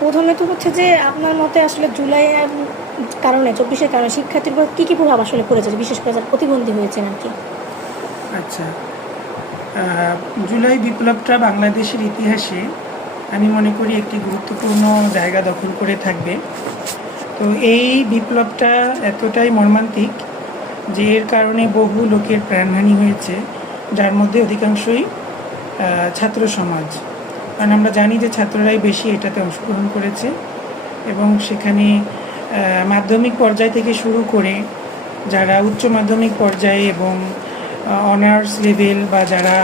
প্রথমে তো হচ্ছে যে আপনার মতে আসলে জুলাইয়ের কারণে 24-এর কারণে শিক্ষার্থীর উপর কী কী প্রভাব আসলে পড়েছে, বিশেষ করে যারা প্রতিবন্ধী হয়েছেন আর কি? আচ্ছা, জুলাই বিপ্লবটা বাংলাদেশের ইতিহাসে আমি মনে করি একটি গুরুত্বপূর্ণ জায়গা দখল করে থাকবে। তো এই বিপ্লবটা এতটাই মর্মান্তিক যে এর কারণে বহু লোকের প্রাণহানি হয়েছে, যার মধ্যে অধিকাংশই ছাত্র সমাজ। কারণ আমরা জানি যে ছাত্ররাই বেশি এটাতে অংশগ্রহণ করেছে এবং সেখানে মাধ্যমিক পর্যায় থেকে শুরু করে যারা উচ্চ মাধ্যমিক পর্যায়ে এবং অনার্স লেভেল বা যারা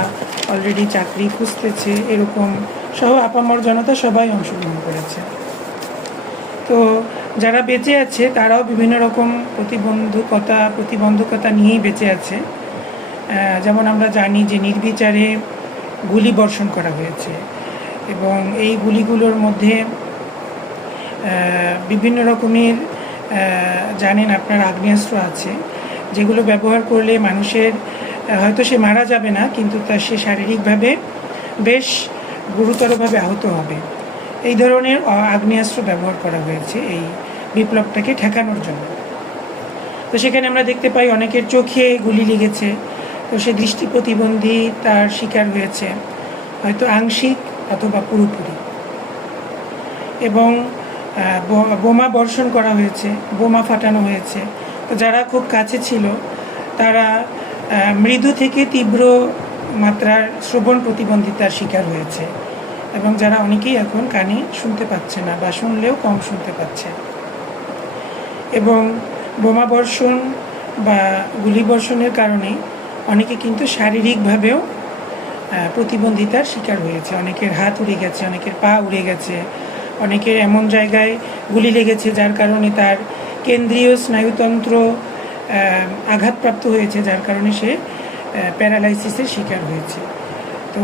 অলরেডি চাকরি খুঁজতেছে এরকম সহ আপামর জনতা সবাই অংশগ্রহণ করেছে। তো যারা বেঁচে আছে তারাও বিভিন্ন রকম প্রতিবন্ধকতা নিয়েই বেঁচে আছে। যেমন আমরা জানি যে নির্বিচারে গুলি বর্ষণ করা হয়েছে এবং এই গুলিগুলোর মধ্যে বিভিন্ন রকমের জানেন আপনার আগ্নেয়াস্ত্র আছে, যেগুলো ব্যবহার করলে মানুষের হয়তো সে মারা যাবে না, কিন্তু সে শারীরিকভাবে বেশ গুরুতরভাবে আহত হবে। এই ধরনের আগ্নেয়াস্ত্র ব্যবহার করা হয়েছে এই বিপ্লবটাকে ঠেকানোর জন্য। তো সেখানে আমরা দেখতে পাই অনেকের চোখে গুলি লেগেছে, তো সে দৃষ্টি প্রতিবন্ধী তার শিকার হয়েছে, হয়তো আংশিক অথবা পুরোপুরি। এবং বোমা বর্ষণ করা হয়েছে, বোমা ফাটানো হয়েছে। তো যারা খুব কাছে ছিল তারা মৃদু থেকে তীব্র মাত্রার শ্রবণ প্রতিবন্ধিতার শিকার হয়েছে এবং যারা অনেকেই এখন কানে শুনতে পাচ্ছে না বা শুনলেও কম শুনতে পাচ্ছে। এবং বোমা বর্ষণ বা গুলি বর্ষণের কারণে অনেকে কিন্তু শারীরিকভাবেও প্রতিবন্ধিতার শিকার হয়েছে। অনেকের হাত উড়ে গেছে, অনেকের পা উড়ে গেছে, অনেকের এমন জায়গায় গুলি লেগেছে যার কারণে তার কেন্দ্রীয় স্নায়ুতন্ত্র আঘাতপ্রাপ্ত হয়েছে, যার কারণে সে প্যারালাইসিসের শিকার হয়েছে। তো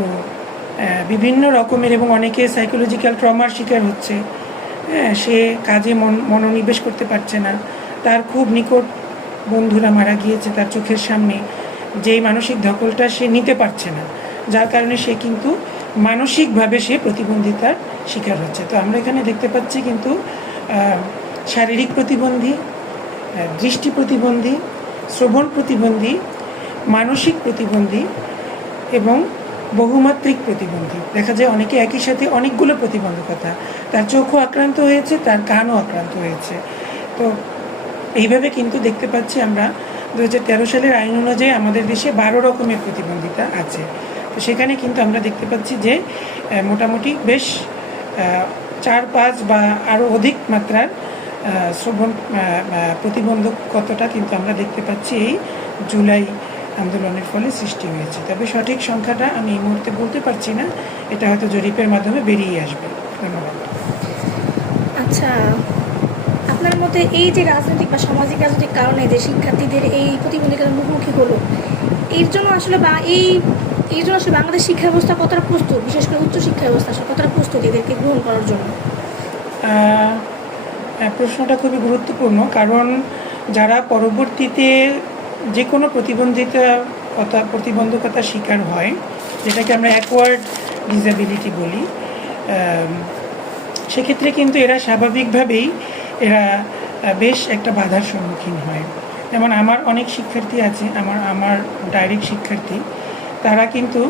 বিভিন্ন রকমের এবং অনেকে সাইকোলজিক্যাল ট্রমার শিকার হচ্ছে। সে কাজে মনোনিবেশ করতে পারছে না, তার খুব নিকট বন্ধুরা মারা গিয়েছে তার চোখের সামনে, যেই মানসিক ধকলটা সে নিতে পারছে না, যার কারণে সে কিন্তু মানসিকভাবে সে প্রতিবন্ধিতার শিকার হচ্ছে। তো আমরা এখানে দেখতে পাচ্ছি কিন্তু শারীরিক প্রতিবন্ধী, দৃষ্টি প্রতিবন্ধী, শ্রবণ প্রতিবন্ধী, মানসিক প্রতিবন্ধী এবং বহুমাত্রিক প্রতিবন্ধী। দেখা যায় অনেকে একই সাথে অনেকগুলো প্রতিবন্ধকতা, তার চোখও আক্রান্ত হয়েছে, তার কানও আক্রান্ত হয়েছে। তো এইভাবে কিন্তু দেখতে পাচ্ছি আমরা 2013 সালের আইন অনুযায়ী আমাদের দেশে 12 রকমের প্রতিবন্ধিতা আছে। তো সেখানে কিন্তু আমরা দেখতে পাচ্ছি যে মোটামুটি বেশ 4-5 বা আরও অধিক মাত্রার শ্রবণ প্রতিবন্ধকতাটা কিন্তু আমরা দেখতে পাচ্ছি এই জুলাই আন্দোলনের ফলে সৃষ্টি হয়েছে। তবে সঠিক সংখ্যাটা আমি এই মুহূর্তে বলতে পারছি না, এটা হয়তো জরিপের মাধ্যমে বেরিয়ে আসবে। ধন্যবাদ। আচ্ছা, আপনার মতে এই যে রাজনৈতিক বা সামাজিক রাজনৈতিক কারণে যে শিক্ষার্থীদের এই প্রতিবন্ধিতার মুখোমুখি হলো, এর জন্য আসলে বাংলাদেশ শিক্ষা ব্যবস্থা কতটা প্রস্তুত, বিশেষ করে উচ্চ শিক্ষা ব্যবস্থা কতটা প্রস্তুত এদেরকে গ্রহণ করার জন্য? প্রশ্নটা খুবই গুরুত্বপূর্ণ, কারণ যারা পরবর্তীতে যে কোনো প্রতিবন্ধকতার শিকার হয়, যেটাকে আমরা অ্যাকোয়ার্ড ডিসএবিলিটি বলি, সেক্ষেত্রে কিন্তু এরা স্বাভাবিকভাবেই বেশ একটা বাধার সম্মুখীন হয়। যেমন আমার অনেক শিক্ষার্থী আছে, আমার ডাইরেক্ট শিক্ষার্থী, তারা কিন্তু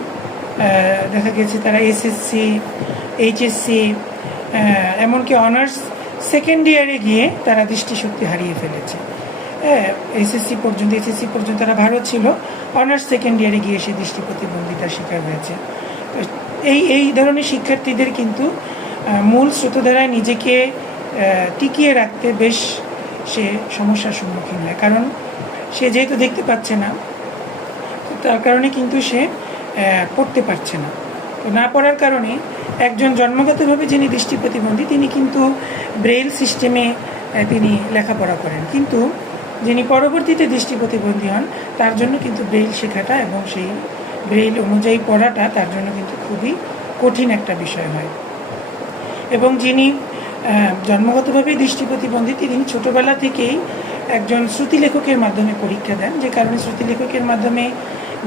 দেখা গেছে তারা এসএসসি, এইচএসসি, এমনকি অনার্স সেকেন্ড ইয়ারে গিয়ে তারা দৃষ্টিশক্তি হারিয়ে ফেলেছে। এসএসসি পর্যন্ত তারা ভালো ছিল, অনার্স সেকেন্ড ইয়ারে গিয়ে সে দৃষ্টি প্রতিবন্ধিতার শিকার হয়েছে। এই ধরনের শিক্ষার্থীদের কিন্তু মূল স্রোতধারায় নিজেকে টিকিয়ে রাখতে বেশ সে সমস্যার সম্মুখীন হয়, কারণ সে যেহেতু দেখতে পাচ্ছে না, তার কারণে কিন্তু সে পড়তে পারছে না। তো না পড়ার কারণে একজন জন্মগতভাবে যিনি দৃষ্টি প্রতিবন্ধী তিনি কিন্তু ব্রেইল সিস্টেমে তিনি লেখাপড়া করেন, কিন্তু যিনি পরবর্তীতে দৃষ্টি প্রতিবন্ধী হন তার জন্য কিন্তু ব্রেইল শেখাটা এবং সেই ব্রেইল অনুযায়ী পড়াটা তার জন্য কিন্তু খুবই কঠিন একটা বিষয় হয়। এবং যিনি জন্মগতভাবেই দৃষ্টি প্রতিবন্ধী তিনি ছোটোবেলা থেকেই একজন শ্রুতিলেখকের মাধ্যমে পরীক্ষা দেন, যে কারণে শ্রুতিলেখকের মাধ্যমে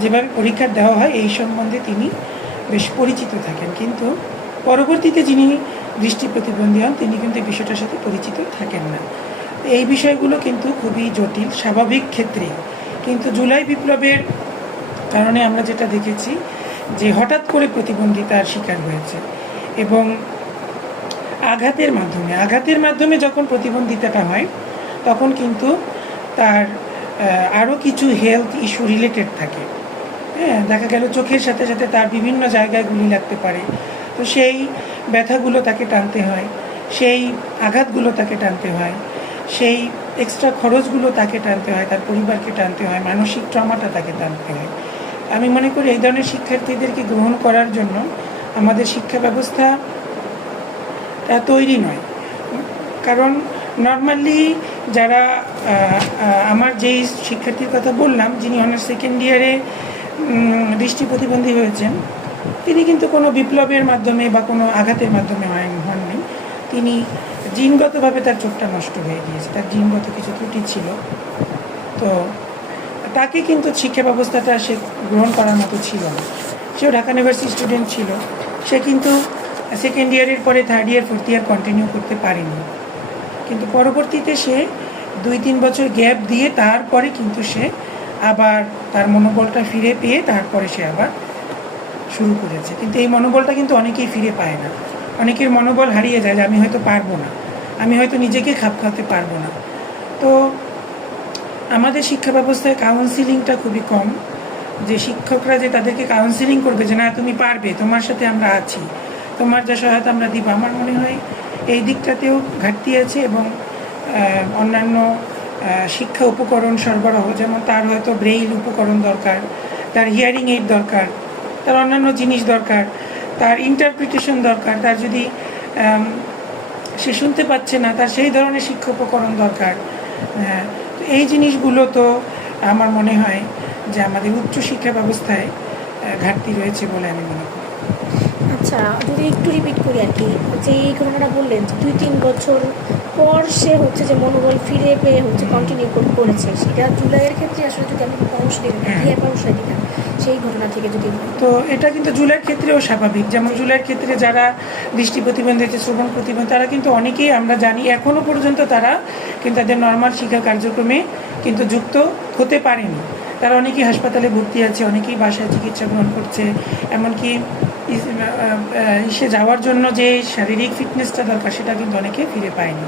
যেভাবে পরীক্ষা দেওয়া হয় এই সম্বন্ধে তিনি বেশ পরিচিত থাকেন। কিন্তু পরবর্তীতে যিনি দৃষ্টি প্রতিবন্ধী হন তিনি কিন্তু এই বিষয়টার সাথে পরিচিত থাকেন না। এই বিষয়গুলো কিন্তু খুবই জটিল স্বাভাবিক ক্ষেত্রে, কিন্তু জুলাই বিপ্লবের কারণে আমরা যেটা দেখেছি যে হঠাৎ করে প্রতিবন্ধিতার শিকার হয়েছে এবং আঘাতের মাধ্যমে যখন প্রতিবন্ধিতাটা হয় তখন কিন্তু তার আরও কিছু হেলথ ইস্যু রিলেটেড থাকে। হ্যাঁ, দেখা গেল চোখের সাথে সাথে তার বিভিন্ন জায়গায় গুলি লাগতে পারে, তো সেই ব্যথাগুলো তাকে টানতে হয়, সেই আঘাতগুলো তাকে টানতে হয়, সেই এক্সট্রা খরচগুলো তাকে টানতে হয়, তার পরিবারকে টানতে হয়, মানসিক ট্রমাটা তাকে টানতে হয়। আমি মনে করি এই ধরনের শিক্ষার্থীদেরকে গ্রহণ করার জন্য আমাদের শিক্ষা ব্যবস্থা তৈরি নয়। কারণ নর্মালি যারা আমার যেই শিক্ষার্থীর কথা বললাম যিনি অনার্স সেকেন্ড ইয়ারে দৃষ্টি প্রতিবন্ধী হয়েছেন, তিনি কিন্তু কোনো বিপ্লবের মাধ্যমে বা কোনো আঘাতের মাধ্যমে হননি। তিনি জিনগতভাবে তার চোখটা নষ্ট হয়ে গিয়েছে, তার জিনগত কিছু ত্রুটি ছিল। তো তাকে কিন্তু শিক্ষা ব্যবস্থাটা সে গ্রহণ করার মতো ছিল না। সেও ঢাকা ইউনিভার্সিটি স্টুডেন্ট ছিল, সে কিন্তু সেকেন্ড ইয়ারের পরে third year fourth year continue করতে পারেনি। কিন্তু পরবর্তীতে সে 2-3 বছর গ্যাপ দিয়ে তারপরে কিন্তু সে আবার তার মনোবলটা ফিরে পেয়ে তারপরে সে আবার শুরু করেছে। কিন্তু এই মনোবলটা কিন্তু অনেকেই ফিরে পায় না। অনেকের মনোবল হারিয়ে যায় যে আমি হয়তো পারবো না, আমি হয়তো নিজেকে খাপ খাওয়াতে পারবো না। তো আমাদের শিক্ষা ব্যবস্থায় কাউন্সিলিংটা খুবই কম, যে শিক্ষকরা যে তাদেরকে কাউন্সিলিং করবে যে না তুমি পারবে, তোমার সাথে আমরা আছি, তোমার যা সহায়তা আমরা দিব, আমার মনে হয় এই দিকটাতেও ঘাটতি আছে। এবং অন্যান্য শিক্ষা উপকরণ সরবরাহ, যেমন তার হয়তো ব্রেইল উপকরণ দরকার, তার হিয়ারিং এইড দরকার, তার অন্যান্য জিনিস দরকার, তার ইন্টারপ্রিটেশন দরকার, তার যদি সে শুনতে পাচ্ছে না তার সেই ধরনের শিক্ষা উপকরণ দরকার। তো এই জিনিসগুলো তো আমার মনে হয় যে আমাদের উচ্চ শিক্ষা ব্যবস্থায় ঘাটতি রয়েছে বলে আমি মনে করি। আচ্ছা, যদি একটু রিপিট করি আর কি, যে এই ঘটনাটা বললেন যে 2-3 বছর পর সে হচ্ছে যে মনোবল ফিরে পেয়ে হচ্ছে কন্টিনিউ করেছে, সেটা জুলাইয়ের ক্ষেত্রে আসলে যদি আমি পরামর্শ দিবেন কি পরামর্শ দিবেন সেই ঘটনা থেকে যদি? তো এটা কিন্তু জুলাইয়ের ক্ষেত্রেও স্বাভাবিক। যেমন জুলাইয়ের ক্ষেত্রে যারা দৃষ্টি প্রতিবন্ধী আছে, শ্রবণ প্রতিবন্ধী, তারা কিন্তু অনেকেই আমরা জানি এখনও পর্যন্ত তারা কিন্তু তাদের নর্মাল শিক্ষা কার্যক্রমে কিন্তু যুক্ত হতে পারেনি। তারা অনেকেই হাসপাতালে ভর্তি আছে, অনেকেই বাসায় চিকিৎসা গ্রহণ করছে, এমনকি ইসে যাওয়ার জন্য যে শারীরিক ফিটনেসটা দরকার সেটা কিন্তু অনেকে ফিরে পায়নি।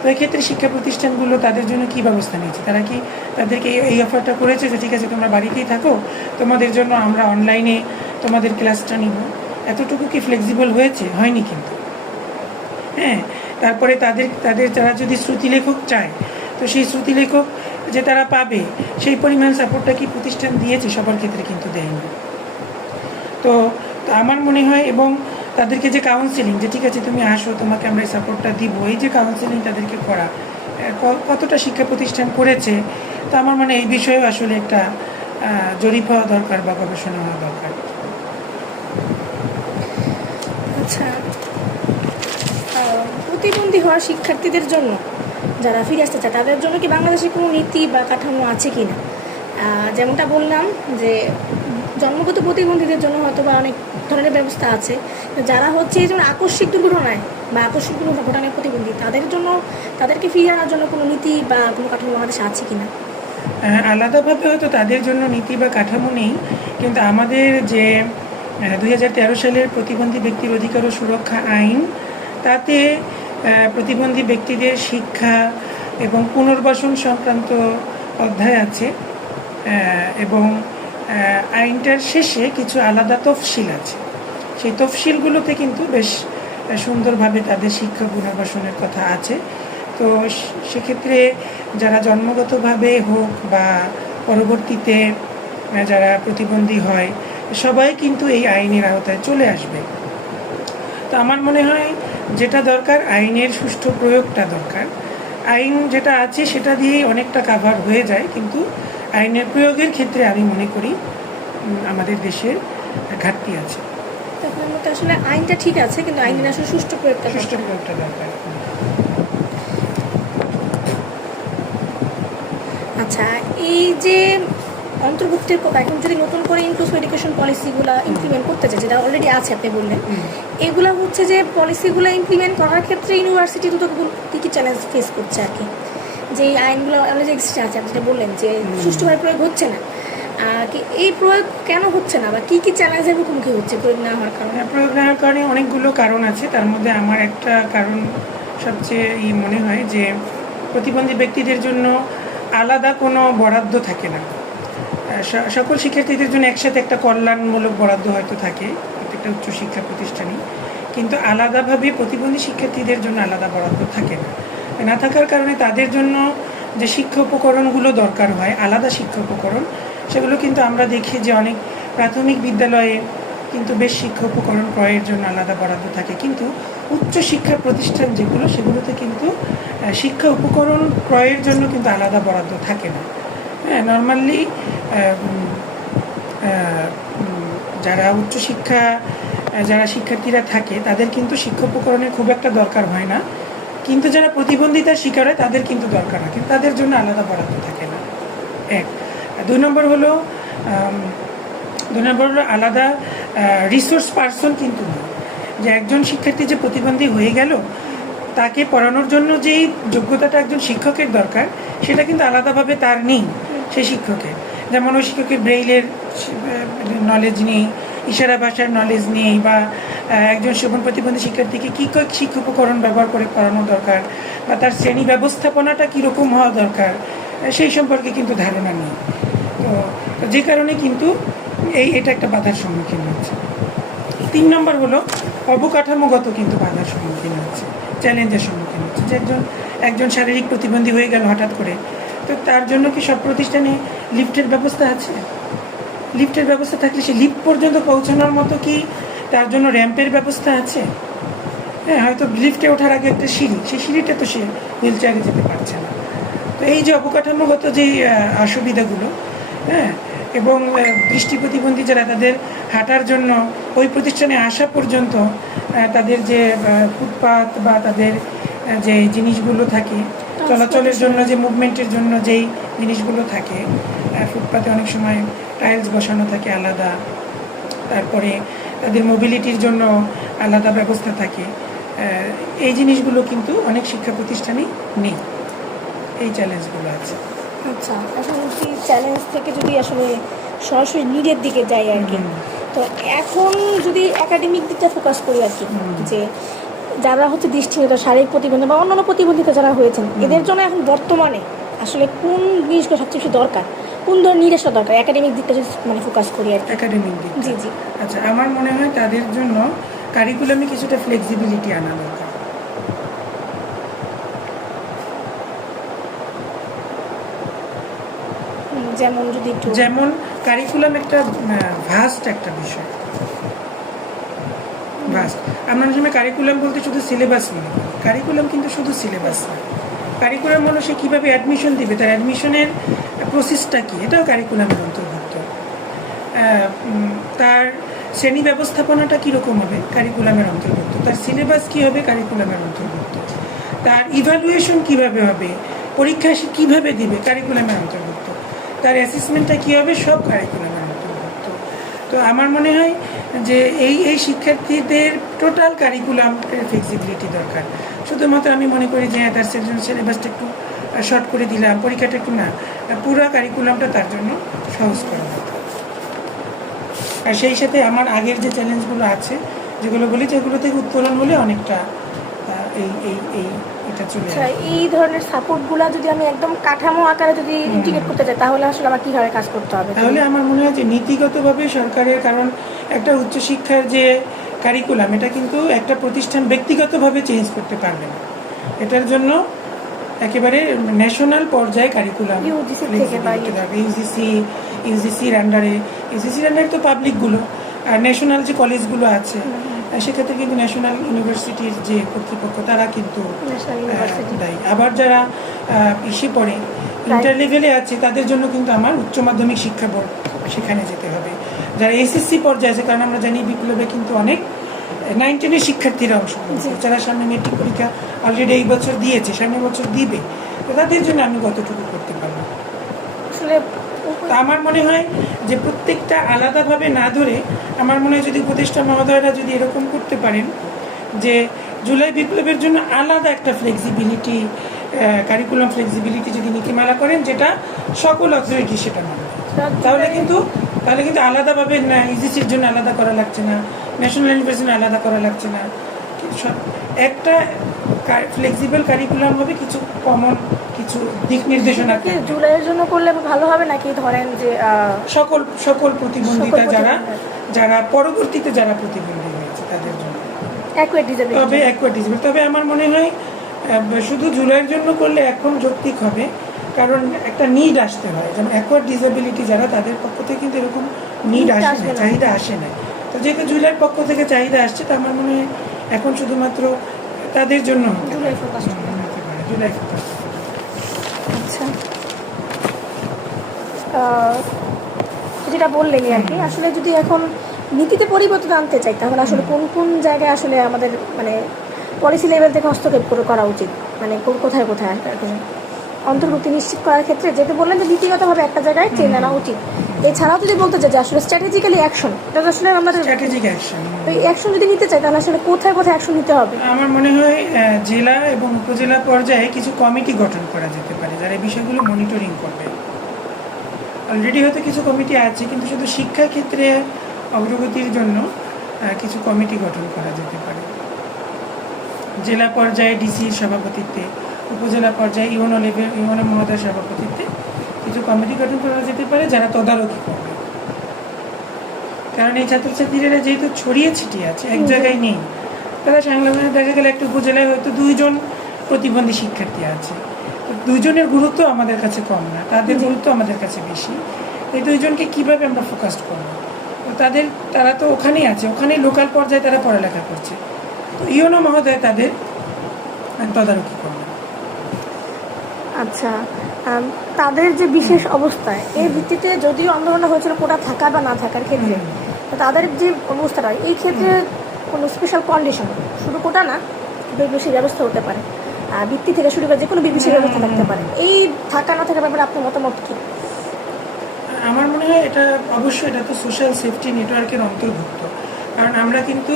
তো এক্ষেত্রে শিক্ষা প্রতিষ্ঠানগুলো তাদের জন্য কী ব্যবস্থা নিয়েছে? তারা কি তাদেরকে এই অফারটা করেছে যে ঠিক আছে তোমরা বাড়িতেই থাকো, তোমাদের জন্য আমরা অনলাইনে তোমাদের ক্লাসটা নিব? এতটুকু কি ফ্লেক্সিবল হয়েছে? হয়নি কিন্তু। হ্যাঁ, তারপরে তাদের যারা যদি শ্রুতিলেখক চায়, তো সেই শ্রুতিলেখক যে তারা পাবে সেই পরিমাণ সাপোর্টটা কি প্রতিষ্ঠান দিয়েছে? সবার ক্ষেত্রে কিন্তু দেয়নি। তো আমার মনে হয়, এবং তাদেরকে যে কাউন্সিলিং, যে ঠিক আছে তুমি আসো, তোমাকে আমরা এই সাপোর্টটা দিব, এই যে কাউন্সিলিং তাদেরকে করা, কতটা শিক্ষা প্রতিষ্ঠান করেছে? তো আমার মনে হয় এই বিষয়েও আসলে একটা জরিপ হওয়া দরকার বা গবেষণা হওয়া দরকার। আচ্ছা, প্রতিবন্ধী হওয়া শিক্ষার্থীদের জন্য যারা ফিরে আসতে চায় তাদের জন্য কি বাংলাদেশে কোনো নীতি বা কাঠামো আছে কি না? যেমনটা বললাম যে জন্মগত প্রতিবন্ধীদের জন্য হয়তো বা অনেক ধরনের ব্যবস্থা আছে, যারা হচ্ছে এই জন্য আকস্মিক দুর্ঘটনায় বা আকস্মিক দুর্ঘটনায় প্রতিবন্ধী, তাদের জন্য তাদেরকে ফিরিয়ে আনার জন্য কোনো নীতি বা কোনো কাঠামো বাংলাদেশে আছে কি না? আলাদাভাবে হয়তো তাদের জন্য নীতি বা কাঠামো নেই, কিন্তু আমাদের যে 2013 সালের প্রতিবন্ধী ব্যক্তির অধিকার ও সুরক্ষা আইন, তাতে প্রতিবন্ধী ব্যক্তিদের শিক্ষা এবং পুনর্বাসন সংক্রান্ত অধ্যায় আছে, এবং আইনটার শেষে কিছু আলাদা তফসিল আছে। সেই তফসিলগুলোতে কিন্তু বেশ সুন্দরভাবে তাদের শিক্ষা পুনর্বাসনের কথা আছে। তো সেক্ষেত্রে যারা জন্মগতভাবে হোক বা পরবর্তীতে যারা প্রতিবন্ধী হয়, সবাই কিন্তু এই আইনের আওতায় চলে আসবে। তো আমার মনে হয় যেটা দরকার আইনের সুষ্ঠু প্রয়োগটা দরকার। আইন যেটা আছে সেটা দিয়েই অনেকটা কাভার হয়ে যায়, কিন্তু আইনের প্রয়োগের ক্ষেত্রে আমি মনে করি আমাদের দেশের ঘাটতি আছে। আপনার মতে আসলে আইনটা ঠিক আছে, কিন্তু আইনের আসলে সুষ্ঠু প্রয়োগটা দরকার। আচ্ছা, এই যে অন্তর্ভুক্তির কথা এখন যদি নতুন করে ইনক্লুসিভ এডুকেশন পলিসিগুলো ইমপ্লিমেন্ট করতে চাই, যেটা অলরেডি আছে আপনি বললেন, এগুলো হচ্ছে যে পলিসিগুলো ইমপ্লিমেন্ট করার ক্ষেত্রে ইউনিভার্সিটি দুটো কী কী চ্যালেঞ্জ ফেস করছে আর কি, যে এই আইনগুলো আমাদের যে এক্সিস্ট আছে, আপনি যেটা বললেন যে সুষ্ঠুভাবে প্রয়োগ হচ্ছে না, এই প্রয়োগ কেন হচ্ছে না বা কী কী চ্যালেঞ্জের মুখোমুখি হচ্ছে প্রয়োগ না হওয়ার কারণে? প্রয়োগ না হওয়ার কারণে অনেকগুলো কারণ আছে। তার মধ্যে আমার একটা কারণ সবচেয়ে মনে হয় যে প্রতিবন্ধী ব্যক্তিদের জন্য আলাদা কোনো বরাদ্দ থাকে না। সকল শিক্ষার্থীদের জন্য একসাথে একটা কল্যাণমূলক বরাদ্দ হয়তো থাকে প্রত্যেকটা উচ্চশিক্ষা প্রতিষ্ঠানে, কিন্তু আলাদাভাবে প্রতিবন্ধী শিক্ষার্থীদের জন্য আলাদা বরাদ্দ থাকে না। না থাকার কারণে তাদের জন্য যে শিক্ষা উপকরণগুলো দরকার হয়, আলাদা শিক্ষা উপকরণ, সেগুলো কিন্তু আমরা দেখি যে অনেক প্রাথমিক বিদ্যালয়ে কিন্তু বেশ শিক্ষা উপকরণ ক্রয়ের জন্য আলাদা বরাদ্দ থাকে, কিন্তু উচ্চশিক্ষা প্রতিষ্ঠান যেগুলো সেগুলোতে কিন্তু শিক্ষা উপকরণ ক্রয়ের জন্য কিন্তু আলাদা বরাদ্দ থাকে না। হ্যাঁ, নর্মালি যারা উচ্চশিক্ষা যারা শিক্ষার্থীরা থাকে তাদের কিন্তু শিক্ষা উপকরণের খুব একটা দরকার হয় না, কিন্তু যারা প্রতিবন্ধিতার শিকার হয় তাদের কিন্তু দরকার হয়, কিন্তু তাদের জন্য আলাদা বরাদ্দ থাকে না। এক। দুই নম্বর হলো আলাদা রিসোর্স পার্সন কিন্তু না, যে একজন শিক্ষার্থী যে প্রতিবন্ধী হয়ে গেল তাকে পড়ানোর জন্য যেই যোগ্যতাটা একজন শিক্ষকের দরকার সেটা কিন্তু আলাদাভাবে তার নেই সেই শিক্ষকের। যেমন ওই শিক্ষকের ব্রেইলের নলেজ নেই, ইশারা ভাষার নলেজ নেই, বা একজন শ্রবণ প্রতিবন্ধী শিক্ষার্থীকে কী শিক্ষা উপকরণ ব্যবহার করে পড়ানো দরকার, বা তার শ্রেণী ব্যবস্থাপনাটা কীরকম হওয়া দরকার সেই সম্পর্কে কিন্তু ধারণা নেই। তো যে কারণে কিন্তু এটা একটা বাধার সম্মুখীন হচ্ছে। 3 নম্বর হলো অবকাঠামোগত কিন্তু বাধার সম্মুখীন হচ্ছে, চ্যালেঞ্জের সম্মুখীন হচ্ছে। যে একজন শারীরিক প্রতিবন্ধী হয়ে গেল হঠাৎ করে, তো তার জন্য কি সব প্রতিষ্ঠানে লিফটের ব্যবস্থা আছে? লিফটের ব্যবস্থা থাকলে সে লিফট পর্যন্ত পৌঁছানোর মতো কি তার জন্য র্যাম্পের ব্যবস্থা আছে? হ্যাঁ, হয়তো লিফটে ওঠার আগে একটা সিঁড়ি, সেই সিঁড়িটা তো সে হুইল চেয়ারে যেতে পারছে না। তো এই যে অবকাঠামোগত যেই অসুবিধাগুলো, হ্যাঁ, এবং দৃষ্টি প্রতিবন্ধী যারা তাদের হাঁটার জন্য ওই প্রতিষ্ঠানে আসা পর্যন্ত তাদের যে ফুটপাত বা তাদের যে জিনিসগুলো থাকে চলাচলের জন্য, যে মুভমেন্টের জন্য যেই জিনিসগুলো থাকে, ফুটপাতে অনেক সময় টাইলস বসানো থাকে আলাদা, তারপরে তাদের মোবিলিটির জন্য আলাদা ব্যবস্থা থাকে, এই জিনিসগুলো কিন্তু অনেক শিক্ষা প্রতিষ্ঠানেই নেই। এই চ্যালেঞ্জগুলো আছে। আচ্ছা, এখন কি চ্যালেঞ্জ থেকে যদি আসলে সরাসরি নিডের দিকে যাই আর কি, তো এখন যদি একাডেমিক দিকটা ফোকাস করি আর কি, যে যারা হচ্ছে দৃষ্টিহীনতা, শারীরিক প্রতিবন্ধী বা অন্যান্য প্রতিবন্ধিতা যারা হয়েছেন, এদের জন্য এখন বর্তমানে আসলে কোন জিনিসগুলো সবচেয়ে বেশি দরকার, কোন ধরনের নির্দেশনা দরকার একাডেমিক দিকটা যদি মানে ফোকাস করি আর কি? একাডেমিক দিক, জি জি। আচ্ছা, আমার মনে হয় তাদের জন্য কারিকুলামে কিছুটা ফ্লেক্সিবিলিটি আনা দরকার। যেমন কারিকুলাম একটা ভাস্ট একটা বিষয়, ভাস্ট। আমরা সময় কারিকুলাম বলতে শুধু সিলেবাস মনে করি, কারিকুলাম কিন্তু শুধু সিলেবাস না। কারিকুলাম হলো সে কীভাবে অ্যাডমিশন দিবে, তার অ্যাডমিশনের প্রসেসটা কী, এটাও কারিকুলামের অন্তর্ভুক্ত। তার শ্রেণী ব্যবস্থাপনাটা কীরকম হবে, কারিকুলামের অন্তর্ভুক্ত। তার সিলেবাস কী হবে, কারিকুলামের অন্তর্ভুক্ত। তার ইভ্যালুয়েশন কীভাবে হবে, পরীক্ষা সে কীভাবে দিবে, কারিকুলামের অন্তর্ভুক্ত। তার অ্যাসেসমেন্টটা কী হবে, সব কারিকুলামের অন্তর্ভুক্ত। তো আমার মনে হয় যে এই শিক্ষার্থীদের টোটাল কারিকুলামের ফ্লেক্সিবিলিটি দরকার। শুধুমাত্র আমি মনে করি যে তার সিলেবাসটা একটু শর্ট করে দিলাম, পরীক্ষাটা একটু না, পুরো কারিকুলামটা তার জন্য সহজ করা দরকার। আর সেই সাথে আমার আগের যে চ্যালেঞ্জগুলো আছে, যেগুলো বলি, যেগুলো থেকে উত্তরণ হলে অনেকটা এটা চলে আসে। এই ধরনের সাপোর্টগুলো যদি আমি একদম কাঠামো আকারে যদি ইন্টিগ্রেট করতে চাই, তাহলে আসলে আমার কীভাবে কাজ করতে হবে? তাহলে আমার মনে হয় যে নীতিগতভাবে সরকারের, কারণ একটা উচ্চশিক্ষার যে কারিকুলাম, এটা কিন্তু একটা প্রতিষ্ঠান ব্যক্তিগতভাবে চেঞ্জ করতে পারবে না। এটার জন্য একেবারে ন্যাশনাল পর্যায়ে কারিকুলাম ইউজিসির আন্ডারে তো পাবলিকগুলো, আর ন্যাশনাল যে কলেজগুলো আছে সেক্ষেত্রে কিন্তু ন্যাশনাল ইউনিভার্সিটির যে কর্তৃপক্ষ তারা কিন্তু দায়ী। আবার যারা ইসে পড়ে ইন্টার লেভেলে আছে তাদের জন্য কিন্তু আমার উচ্চ মাধ্যমিক শিক্ষা বোর্ড সেখানে যেতে হবে। যারা এসএসসি পর্যায়ে আছে, কারণ আমরা জানি বিপ্লবে কিন্তু অনেক 9, 10 শিক্ষার্থীরা অংশগ্রহণ করছে, যারা সামনে মেট্রিক পরীক্ষা অলরেডি এই বছর দিয়েছে, সামনের বছর দিবে, তো তাদের জন্য আমি কতটুকু করতে পারবো? আসলে তো আমার মনে হয় যে প্রত্যেকটা আলাদাভাবে না ধরে আমার মনে হয় যদি উপদেষ্টা মহোদয়রা যদি এরকম করতে পারেন যে জুলাই বিপ্লবের জন্য আলাদা একটা ফ্লেক্সিবিলিটি, কারিকুলাম ফ্লেক্সিবিলিটি যদি নীতিমালা করেন যেটা সকল অথরিটি সেটা মানবে, তাহলে কিন্তু আলাদাভাবে না ইজিসির জন্য আলাদা করা লাগছে না, ন্যাশনাল ইউনিভার্সিটির জন্য আলাদা করা লাগছে না, একটা ফ্লেক্সিবল কারিকুলাম হবে, কিছু কমন কিছু দিক নির্দেশনা। জুলাইয়ের জন্য করলে ভালো হবে নাকি ধরেন যে সকল প্রতিবন্ধিতা যারা পরবর্তীতে যারা প্রতিবন্ধী হয়েছে তাদের জন্য তবে আমার মনে হয় শুধু জুলাইয়ের জন্য করলে এখন যৌক্তিক হবে, কারণ একটা নিড আসতে হয়, যেমন অ্যাকোয়ার্ড ডিসেবিলিটি যারা তাদের পক্ষ থেকে কিন্তু এরকম নিড আসে না, চাহিদা আসে না। তো যেহেতু জুলাইয়ের পক্ষ থেকে চাহিদা আসছে, তো আমার মনে হয় এখন শুধুমাত্র তাদের জন্য জুলাই ফোকাস। আচ্ছা, যেটা বললেনই আর কি, আসলে যদি এখন নীতিতে পরিবর্তন আনতে চাই তাহলে আসলে কোন কোন জায়গায় আসলে আমাদের মানে পলিসি লেভেল থেকে হস্তক্ষেপ করা উচিত, মানে কোথায় কোথায় অন্তর্ভুক্তি নিশ্চিত করার ক্ষেত্রে, যেটা বললেন যে নীতিগতভাবে একটা জায়গায় চেঞ্জ আনা উচিত। এছাড়াও যদি বলতে চাই যে আসলে স্ট্র্যাটেজিক্যালি অ্যাকশন, এটা আসলে আমাদের স্ট্র্যাটেজিক অ্যাকশন, এই অ্যাকশন যদি নিতে চাই তাহলে আসলে কোথায় কোথায় অ্যাকশন নিতে হবে? আমার মনে হয় জেলা এবং উপজেলা পর্যায়ে কিছু কমিটি গঠন করা যেতে পারে যারা এই বিষয়গুলো মনিটরিং করবে। অলরেডি হয়তো কিছু কমিটি আছে, কিন্তু শুধু শিক্ষা ক্ষেত্রে অগ্রগতির জন্য কিছু কমিটি গঠন করা যেতে পারে। জেলা পর্যায়ে ডিসির সভাপতিত্বে, উপজেলা পর্যায়ে ইউনো মহোদয়ের সভাপতিত্বে কিছু কমিটি গঠন করা যেতে পারে যারা তদারকি করবে। কারণ এই ছাত্রছাত্রীরা যেহেতু ছড়িয়ে ছিটিয়ে আছে, এক জায়গায় নেই, তারা সংলগ্ন দেখা গেলে একটা উপজেলায় হয়তো 2 জন প্রতিবন্ধী শিক্ষার্থী আছে, দুজনের গুরুত্ব আমাদের কাছে কম না, তাদের গুরুত্ব আমাদের কাছে বেশি। এই 2 জনকে কীভাবে আমরা ফোকাস করবো? তারা তো ওখানেই আছে, ওখানেই লোকাল পর্যায়ে তারা পড়ালেখা করছে, তো ইউনো মহোদয় তাদের তদারকি করবে। আচ্ছা, তাদের যে বিশেষ অবস্থায় এই ভিত্তিতে যদিও আন্দোলন হয়েছিল কোটা থাকা বা না থাকার ক্ষেত্রে, তাদের যে অবস্থাটা এই ক্ষেত্রে কোনো স্পেশাল কন্ডিশন, শুধু কোটা না, বিশেষ ব্যবস্থা হতে পারে, বৃত্তি থেকে শুরু করে যে কোনো বিশেষ ব্যবস্থা থাকতে পারে, এই থাকা না থাকার ব্যাপারে আপনার মতামত কী? আমার মনে হয় এটা অবশ্যই এটা তো সোশ্যাল সেফটি নেটওয়ার্কের অন্তর্ভুক্ত, কারণ আমরা কিন্তু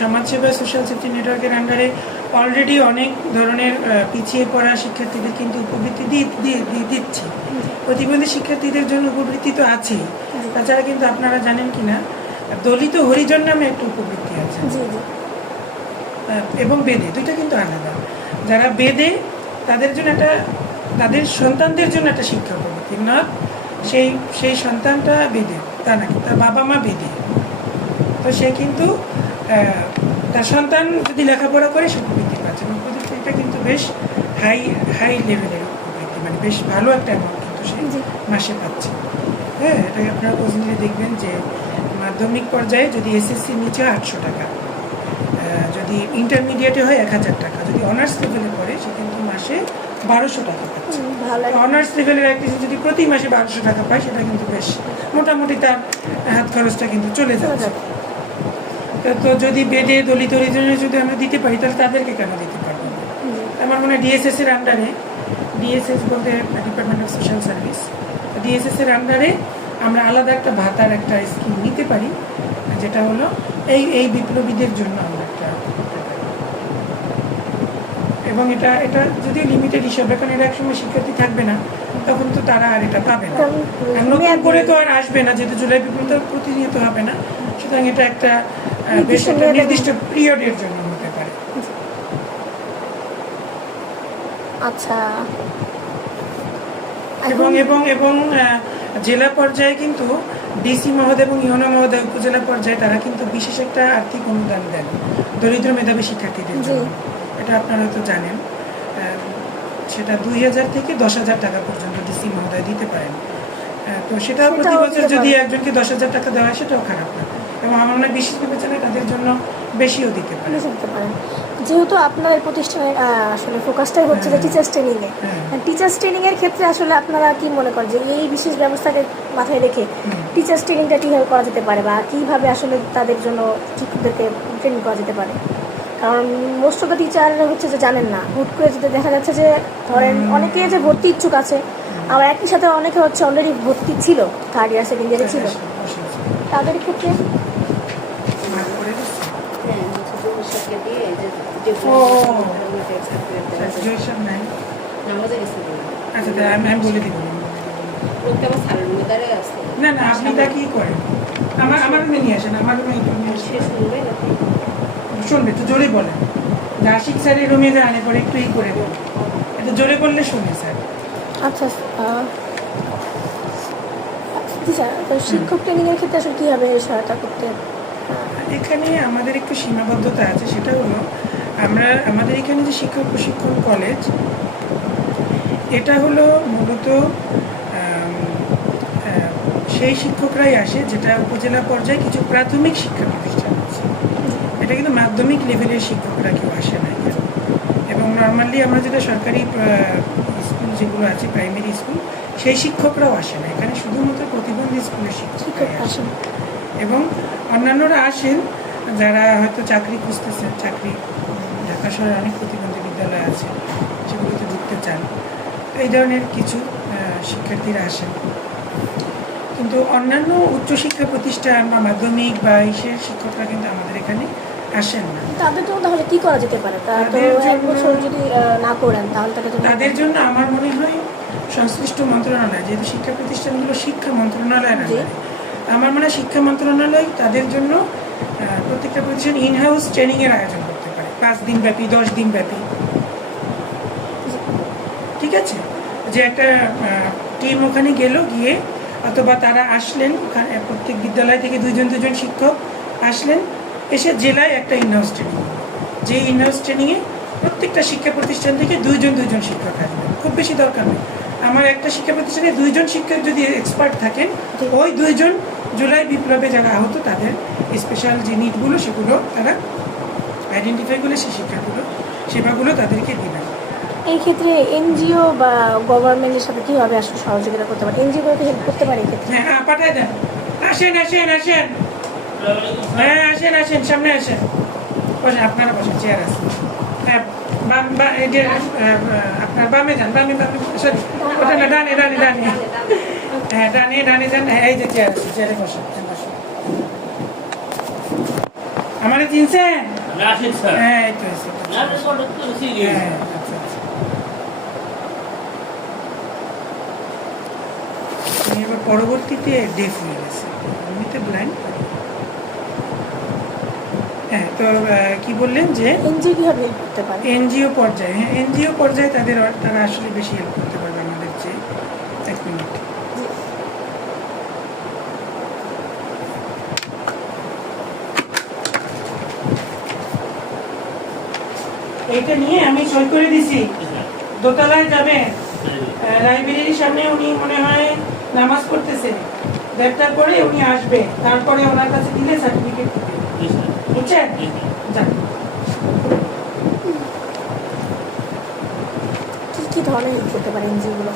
সমাজসেবা সোশ্যাল সেফটি নেটওয়ার্কের আন্ডারে অলরেডি অনেক ধরনের পিছিয়ে পড়া শিক্ষার্থীদের কিন্তু উপবৃত্তি দিচ্ছি। প্রতিবন্ধী শিক্ষার্থীদের জন্য উপবৃত্তি তো আছেই, তাছাড়া কিন্তু আপনারা জানেন কি না দলিত হরিজন নামে একটা উপবৃত্তি আছে, এবং বেদে, দুইটা কিন্তু আলাদা। যারা বেদে তাদের জন্য একটা, তাদের সন্তানদের জন্য একটা শিক্ষা উপবৃত্তি, না সেই সন্তানটা বেদে তা নাকি তার বাবা মা বেদে, তো সে কিন্তু তার সন্তান যদি লেখাপড়া করে সে উপবৃত্তি পাচ্ছে, এটা কিন্তু বেশ হাই লেভেলের উপবৃত্তি, মানে বেশ ভালো একটা অ্যামাউন্ট কিন্তু সে মাসে পাচ্ছে। হ্যাঁ, এটাকে আপনারা খোঁজ নিলে দেখবেন যে মাধ্যমিক পর্যায়ে যদি এসএসসির নিচে 800 টাকা, যদি ইন্টারমিডিয়েটে হয় 1000 টাকা, যদি অনার্স লেভেলে পড়ে সে কিন্তু মাসে 1200 টাকা পাচ্ছে। অনার্স লেভেলের একটা যদি প্রতি মাসে 1200 টাকা পায়, সেটা কিন্তু বেশ মোটামুটি তার হাত খরচটা কিন্তু চলে যাচ্ছে। তো যদি বেদে দলিত হরিজনের যদি আমরা দিতে পারি, তাহলে তাদেরকে কেন দিতে পারবো না? আমার মনে হয় ডিএসএস এর আন্ডারে, ডিএসএস বলতে department of social service, DSS এর আন্ডারে আমরা আলাদা একটা ভাতার একটা স্কিম নিতে পারি, যেটা হলো এই বিপ্লবীদের জন্য আমরা একটা, এবং এটা যদি লিমিটেড হিসাবে, কারণ এটা একসময় শিক্ষার্থী থাকবে না, তখন তো তারা আর এটা পাবে না, নতুন করে তো আর আসবে না, যেহেতু জুলাই বিপ্লব প্রতিনিয়ত হবে না, সুতরাং এটা একটা বেশ একটা নির্দিষ্ট পিরিয়ডের জন্য হতে পারে। আচ্ছা, এবং জেলা পর্যায়ে কিন্তু ডিসি মহোদয় এবং ইউনো মহোদয়, উপজেলা পর্যায়ে তারা কিন্তু বিশেষ একটা আর্থিক অনুদান দেন দরিদ্র মেধাবী শিক্ষার্থীদের জন্য, এটা আপনারা হয়তো জানেন। সেটা 2000 থেকে 10,000 টাকা পর্যন্ত ডিসি মহোদয় দিতে পারেন। তো সেটা প্রতি বছর যদি একজনকে 10,000 টাকা দেওয়া হয়, সেটাও খারাপ না, এবং আমার মনে হয় বিশেষ বিবেচনায় তাদের জন্য বেশিও দিতে পারেন। যেহেতু আপনাদের প্রতিষ্ঠানের আসলে ফোকাসটাই হচ্ছে যে টিচার্স ট্রেনিংয়ে, টিচার্স ট্রেনিংয়ের ক্ষেত্রে আসলে আপনারা কি মনে করেন যে এই বিশেষ ব্যবস্থাকে মাথায় রেখে টিচার্স ট্রেনিংটা কীভাবে করা যেতে পারে, বা কীভাবে আসলে তাদের জন্য শিক্ষকদেরকে ট্রেনিং করা যেতে পারে? কারণ মোস্ট অফ দ্য টিচাররা হচ্ছে যে জানেন না, হুট করে যদি দেখা যাচ্ছে যে ধরেন অনেকে যে ভর্তি ইচ্ছুক আছে, আবার একই সাথে অনেকে হচ্ছে অলরেডি ভর্তি ছিল, থার্ড ইয়ার সেকেন্ড ইয়ারে ছিল, তাদের ক্ষেত্রে আচ্ছা আমি বলে দিব। না না আপনি তা কি করেন, আমার রুমে নিয়ে আসেন, আমার রুমে শুনবে একটু জোরে বলেন। আশিক স্যারের রুমে যান, পরে একটু করে দেন, একটু জোরে বললে শুনে স্যার। আচ্ছা স্যার, তো শিক্ষক ট্রেনিংয়ের ক্ষেত্রে আসলে কীভাবে সহায়তা করতে? এখানে আমাদের একটু সীমাবদ্ধতা আছে, সেটা হলো আমাদের এখানে যে শিক্ষক প্রশিক্ষণ কলেজ, এটা হলো মূলত সেই শিক্ষকরাই আসে যেটা উপজেলা পর্যায়ে কিছু প্রাথমিক শিক্ষা প্রতিষ্ঠান আছে, এটা কিন্তু মাধ্যমিক লেভেলের শিক্ষকরা কেউ আসে না এখানে। এবং নর্মালি আমরা যেটা সরকারি স্কুল যেগুলো আছে, প্রাইমারি স্কুল, সেই শিক্ষকরাও আসে না এখানে, শুধুমাত্র প্রতিবন্ধী স্কুলের শিক্ষকরাই আসেন। এবং অন্যান্যরা আসেন যারা হয়তো চাকরি খুঁজতেছেন, চাকরি ঢাকা শহরে অনেক প্রতিবন্ধী বিদ্যালয় আছে, সেগুলোতে ঢুকতে চান, তো এই ধরনের কিছু শিক্ষার্থীরা আসেন। কিন্তু অন্যান্য উচ্চশিক্ষা প্রতিষ্ঠান বা মাধ্যমিক বা ইসের শিক্ষকরা কিন্তু আমাদের এখানে আসেন না। তাদের জন্য তাহলে কি করা যেতে পারে? যদি না করেন তাহলে তাদের জন্য আমার মনে হয় সংশ্লিষ্ট মন্ত্রণালয়, যেহেতু শিক্ষা প্রতিষ্ঠানগুলো শিক্ষা মন্ত্রণালয়ের আন্ডারে, আমার মনে হয় শিক্ষা মন্ত্রণালয় তাদের জন্য প্রত্যেকটা প্রতিষ্ঠান ইনহাউস ট্রেনিংয়ের আয়োজন করতে পারে, 5 দিন ব্যাপী, 10 দিন ব্যাপী। ঠিক আছে, যে একটা টিম ওখানে গিয়ে অথবা তারা আসলেন, প্রত্যেক বিদ্যালয় থেকে দুজন শিক্ষক আসলেন, এসে জেলায় একটা ইনহাউস ট্রেনিং, যে ইনহাউস ট্রেনিংয়ে প্রত্যেকটা শিক্ষা প্রতিষ্ঠান থেকে দুজন শিক্ষক আসবেন, খুব বেশি দরকার নেই। আমার একটা শিক্ষা প্রতিষ্ঠানে 2জন শিক্ষক যদি এক্সপার্ট থাকেন, ওই 2জন জুলাই বিপ্লবে যারা আহত তাদের স্পেশাল যে নিডগুলো সেগুলো তারা আইডেন্টিফাই করে সেই শিক্ষাগুলো সেবাগুলো তাদেরকে দেবেন। এই ক্ষেত্রে এনজিও বা গভর্নমেন্টের সাথে কীভাবে আসলে সহযোগিতা করতে পারে? এনজিওগুলোকে হেল্প করতে পারে এই ক্ষেত্রে? হ্যাঁ পাঠায় দেন, আসেন হ্যাঁ আসেন সামনে আসেন, বসেন, আপনারা বসেন, চেয়ার আছে। হ্যাঁ আপনার বামে যান, বামে সরি ওটা না, ডানে হ্যাঁ ডানে যান, হ্যাঁ এই যে চেয়ার আছে, চেয়ারে বসেন। আমারে চিনছেন? হ্যাঁ এই তো হ্যাঁ আচ্ছা। এবার পরবর্তীতে ডেফ হয়ে গেছে, এমনিতে ব্লাইন্ড। হ্যাঁ তো কি বললেন যে এনজিও কীভাবে হেল্প করতে পারে? এনজিও পর্যায়ে, হ্যাঁ এনজিও পর্যায়ে তারা আসলে বেশি হেল্প করতে পারবে আমাদের চেয়ে। 1 মিনিট। এইটা নিয়ে আমি সই করে দিছি, দোতলায় যাবেন, লাইব্রেরির সামনে উনি মনে হয় নামাজ পড়তেছে, 1:30টার পরে উনি আসবে, তারপরে ওনার কাছে দিলে সার্টিফিকেট দিবে, বুঝছেন? যান। কি ধরনের হেল্প করতে পারে এনজিওগুলো?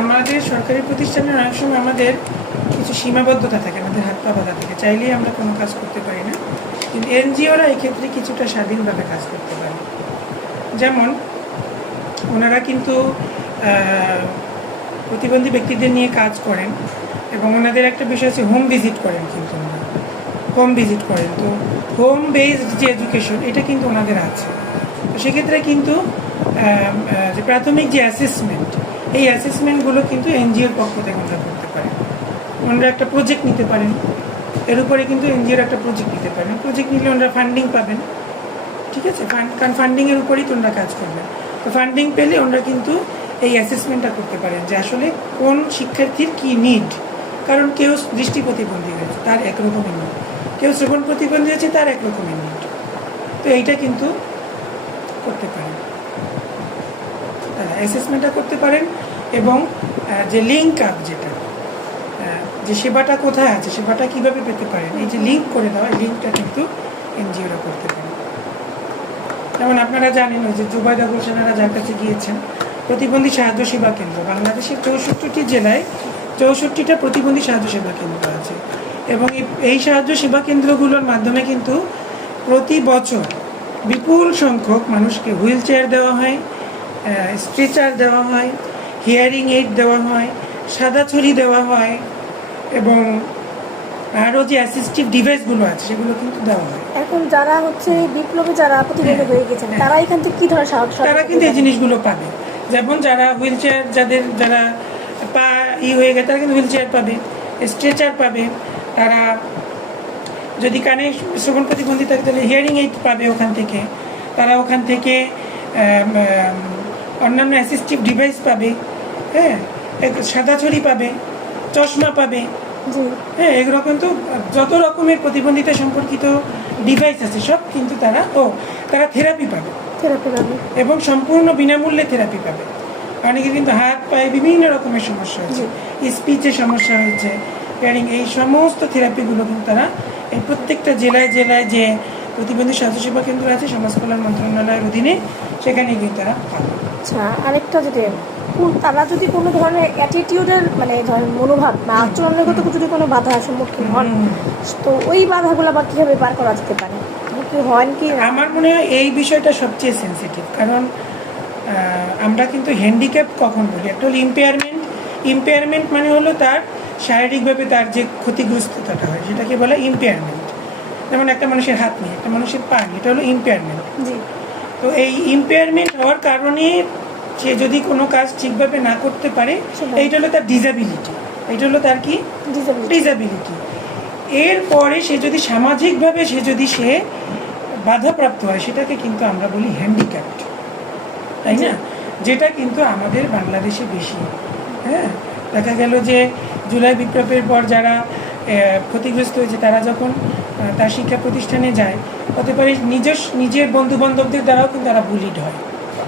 আমাদের সরকারি প্রতিষ্ঠানের অনেক সময় আমাদের কিছু সীমাবদ্ধতা থাকে, আমাদের হাত পা বাঁধা থাকে, চাইলেই আমরা কোনো কাজ করতে পারি না। কিন্তু এনজিওরা এই ক্ষেত্রে কিছুটা স্বাধীনভাবে কাজ করতে পারে। যেমন ওনারা কিন্তু প্রতিবন্ধী ব্যক্তিদের নিয়ে কাজ করেন, এবং ওনাদের একটা বিষয় আছে হোম ভিজিট করেন, কিন্তু ওনারা হোম ভিজিট করেন। তো হোম বেসড যে এডুকেশন, এটা কিন্তু ওনাদের আছে। তো সেক্ষেত্রে কিন্তু যে প্রাথমিক যে অ্যাসেসমেন্ট, এই অ্যাসেসমেন্টগুলো কিন্তু এনজিওর পক্ষ থেকে ওনারা করতে পারেন। ওনারা একটা প্রজেক্ট নিতে পারেন, এর উপরে কিন্তু এনজিওর একটা প্রজেক্ট নিতে পারেন, প্রজেক্ট নিলে ওনারা ফান্ডিং পাবেন। ঠিক আছে, কারণ ফান্ডিংয়ের উপরেই তো ওনারা কাজ করবেন। তো ফান্ডিং পেলে ওনারা কিন্তু এই অ্যাসেসমেন্টটা করতে পারেন যে আসলে কোন শিক্ষার্থীর কি নিড। কারণ কেউ দৃষ্টি প্রতিবন্ধী হয়েছে, তার একরকমের নিড, কেউ শ্রবণ প্রতিবন্ধী হয়েছে, তার একরকমের নিড। তো এইটা কিন্তু করতে পারেন, অ্যাসেসমেন্টটা করতে পারেন। এবং যে লিঙ্ক আপ, যেটা যে সেবাটা কোথায় আছে, সেবাটা কীভাবে পেতে পারেন, এই যে লিঙ্ক করে দেওয়া, এই লিঙ্কটা কিন্তু এনজিওরা করতে পারে। যেমন আপনারা জানেন ওই যে জুবাইদা ঘোষণারা যার কাছে গিয়েছেন, প্রতিবন্ধী সাহায্য সেবা কেন্দ্র, বাংলাদেশের 64টি জেলায় 64টা প্রতিবন্ধী সাহায্য সেবা কেন্দ্র আছে। এবং এই সাহায্য সেবা কেন্দ্রগুলোর মাধ্যমে কিন্তু প্রতি বছর বিপুল সংখ্যক মানুষকে হুইল চেয়ার দেওয়া হয়, স্ট্রেচার দেওয়া হয়, হিয়ারিং এইড দেওয়া হয়, সাদা ছড়ি দেওয়া হয়, এবং আরও যে অ্যাসিস্টিভ ডিভাইসগুলো আছে সেগুলো কিন্তু দেওয়া হয়। এখন যারা হচ্ছে বিপ্লবে যারা প্রতিবন্ধী হয়ে গেছেন হ্যাঁ। তারা এখান থেকে কি ধরনের সাহায্য তারা কিন্তু এই জিনিসগুলো পাবে। যেমন যারা হুইল চেয়ার, যারা পা হয়ে গেছে তারা কিন্তু হুইল চেয়ার পাবে, স্ট্রেচার পাবে। তারা যদি কানে শ্রবণ প্রতিবন্ধী থাকে তাহলে হিয়ারিং এইড পাবে ওখান থেকে। তারা ওখান থেকে অন্যান্য অ্যাসিস্টিভ ডিভাইস পাবে, হ্যাঁ, সাদা ছড়ি পাবে, চশমা পাবে। হ্যাঁ, এগুলো কিন্তু যত রকমের প্রতিবন্ধিতা সম্পর্কিত ডিভাইস আছে সব কিন্তু তারা থেরাপি পাবে এবং সম্পূর্ণ বিনামূল্যে থেরাপি পাবে। অনেকে কিন্তু হাত পায়ে বিভিন্ন রকমের সমস্যা হচ্ছে, স্পিচে সমস্যা হচ্ছে, হিয়ারিং, এই সমস্ত থেরাপিগুলো কিন্তু তারা এই প্রত্যেকটা জেলায় জেলায় যে প্রতিবন্ধী স্বাস্থ্যসেবা কেন্দ্র আছে সমাজ কল্যাণ মন্ত্রণালয়ের অধীনে, সেখানে কিন্তু তারা পাবে। আচ্ছা, আরেকটা যদি তারা যদি কোনো ধরনের অ্যাটিটিউডের মানে ধরেন মনোভাব বা আচরণগত যদি কোনো বাধার সম্মুখীন হন, তো ওই বাধাগুলো বা কীভাবে পার করা যেতে পারে? কি হন কি? আমার মনে হয় এই বিষয়টা সবচেয়ে সেন্সিটিভ, কারণ আমরা কিন্তু হ্যান্ডিক্যাপ কখন বলি, একটা হলো ইম্পেয়ারমেন্ট মানে হলো তার শারীরিকভাবে তার যে ক্ষতিগ্রস্ততাটা হয় সেটাকে বলে ইম্পেয়ারমেন্ট। যেমন একটা মানুষের হাত নেই, একটা মানুষের পা নেই, এটা হলো ইম্পেয়ারমেন্ট। তো এই ইম্পেয়ারমেন্ট হওয়ার কারণে সে যদি কোনো কাজ ঠিকভাবে না করতে পারে, এইটা হলো তার ডিসএবিলিটি, এইটা হলো তার কি ডিসএবিলিটি। এরপরে সে যদি সামাজিকভাবে সে বাধাপ্রাপ্ত হয়, সেটাকে কিন্তু আমরা বলি হ্যান্ডিক্যাপ্ট, তাই না? যেটা কিন্তু আমাদের বাংলাদেশে বেশি। হ্যাঁ, দেখা গেল যে জুলাই বিপ্লবের পর যারা ক্ষতিগ্রস্ত হয়েছে তারা যখন তার শিক্ষা প্রতিষ্ঠানে যায়, হতে পারে নিজের বন্ধু বান্ধবদের দ্বারাও কিন্তু তারা বুলিড হয়।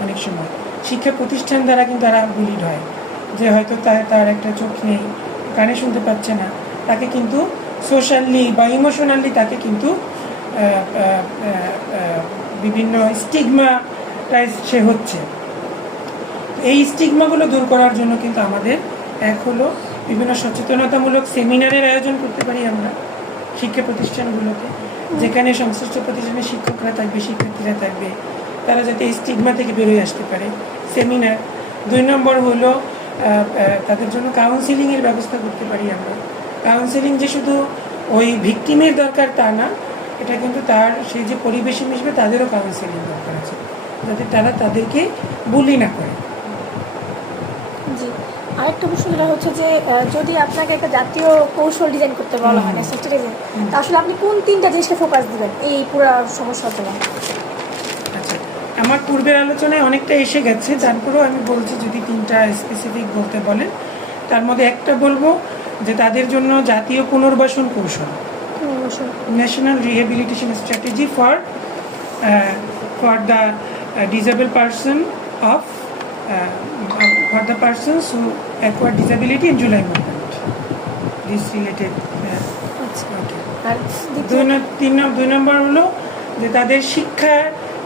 অনেক সময় শিক্ষা প্রতিষ্ঠান দ্বারা কিন্তু তারা বুলিড হয়, যে হয়তো তার একটা চোখ নেই, কানে শুনতে পাচ্ছে না, তাকে কিন্তু সোশ্যালি বা ইমোশনালি তাকে কিন্তু বিভিন্ন স্টিগমাটাইজ সে হচ্ছে। এই স্টিগমাগুলো দূর করার জন্য কিন্তু আমাদের এক হলো বিভিন্ন সচেতনতামূলক সেমিনারের আয়োজন করতে পারি আমরা শিক্ষা প্রতিষ্ঠানগুলোতে, যেখানে সংশ্লিষ্ট প্রতিষ্ঠানের শিক্ষকরা থাকবে, শিক্ষার্থীরা থাকবে, তারা যাতে এই স্টিগমা থেকে বেরোয় আসতে পারে, সেমিনার। 2 নম্বর হলো তাদের জন্য কাউন্সিলিংয়ের ব্যবস্থা করতে পারি আমরা। কাউন্সিলিং যে শুধু ওই ভিকটিমের দরকার তা না, এটা কিন্তু সেই যে পরিবেশে মিশবে তাদেরও কাউন্সিলিং দরকার আছে, যাতে তারা তাদেরকে বুলি না করে। জি, আরেকটা প্রশ্ন যেটা হচ্ছে যে যদি আপনাকে একটা জাতীয় কৌশল ডিজাইন করতে বলা হয় তা আসলে আপনি কোন 3টা জিনিসকে ফোকাস দিবেন এই পুরো সমস্যার জন্য? আচ্ছা, আমার পূর্বের আলোচনায় অনেকটা এসে গেছে, তারপরেও আমি বলছি যদি 3টা স্পেসিফিক বলতে বলেন, তার মধ্যে একটা বলবো যে তাদের জন্য জাতীয় পুনর্বাসন কৌশল, national rehabilitation strategy for the disable person for the persons who acquired disability in July movement. This related. আর 2 নম্বর হলো যে তাদের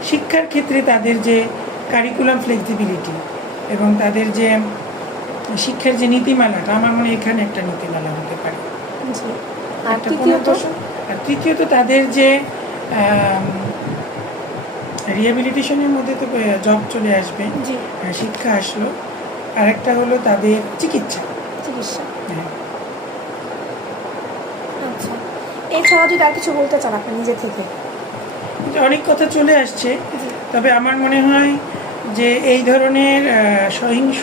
শিক্ষার ক্ষেত্রে তাদের যে কারিকুলাম ফ্লেক্সিবিলিটি এবং তাদের যে শিক্ষার যে নীতিমালাটা, আমার মনে হয় এখানে একটা নীতিমালা হতে পারে। আর তৃতীয়ত তাদের যে রিহ্যাবিলিটেশনের মধ্যে তো জব চলে আসবে, শিক্ষা আসলো, আরেকটা হলো তাদের চিকিৎসা। হ্যাঁ। আচ্ছা, এছাড়া যদি আর কিছু বলতে চান আপনি নিজে থেকে? অনেক কথা চলে আসছে, তবে আমার মনে হয় যে এই ধরনের সহিংস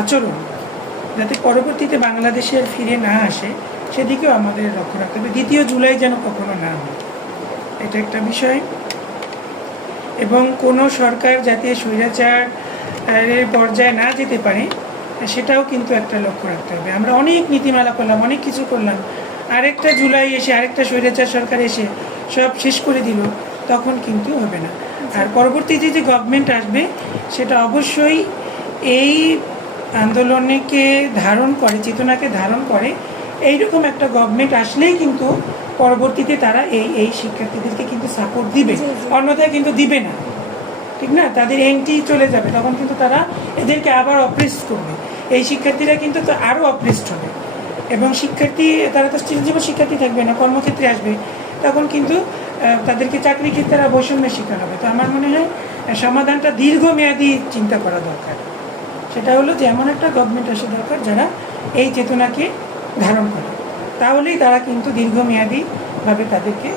আচরণ যাতে পরবর্তীতে বাংলাদেশের ফিরে না আসে, সেদিকেও আমাদের লক্ষ্য রাখতে হবে। 2 জুলাই যেন কখনো না হয়, এটা একটা বিষয়। এবং কোনো সরকার যাতে স্বৈরাচারের পর্যায়ে না যেতে পারে, সেটাও কিন্তু একটা লক্ষ্য রাখতে হবে। আমরা অনেক নীতিমালা করলাম, অনেক কিছু করলাম, আরেকটা জুলাই এসে আরেকটা স্বৈরাচার সরকার এসে সব শেষ করে দিল, তখন কিন্তু হবে না। আর পরবর্তীতে যে গভর্নমেন্ট আসবে সেটা অবশ্যই এই আন্দোলনকে ধারণ করে, চেতনাকে ধারণ করে, এইরকম একটা গভর্নমেন্ট আসলেই কিন্তু পরবর্তীতে তারা এই শিক্ষার্থীদেরকে কিন্তু সাপোর্ট দিবে, অন্যথায় কিন্তু দিবে না, ঠিক না? তাদের এন্টি চলে যাবে, তখন কিন্তু তারা এদেরকে আবার অপ্রেস্ট করবে, এই শিক্ষার্থীরা কিন্তু আরও অপ্রেস্ট হবে। এবং তারা তো চিরজীবন শিক্ষার্থী থাকবে না, কর্মক্ষেত্রে আসবে, তখন কিন্তু তাদেরকে চাকরি ক্ষেত্রে তারা বৈষম্যের শিকার হবে। তো আমার মনে হয় সমাধানটা দীর্ঘমেয়াদী চিন্তা করা দরকার। সেটা হলো যে এমন একটা গভর্নমেন্ট আসা দরকার যারা এই চেতনাকে ধারণ করে, তাহলেই তারা কিন্তু দীর্ঘমেয়াদীভাবে তাদেরকে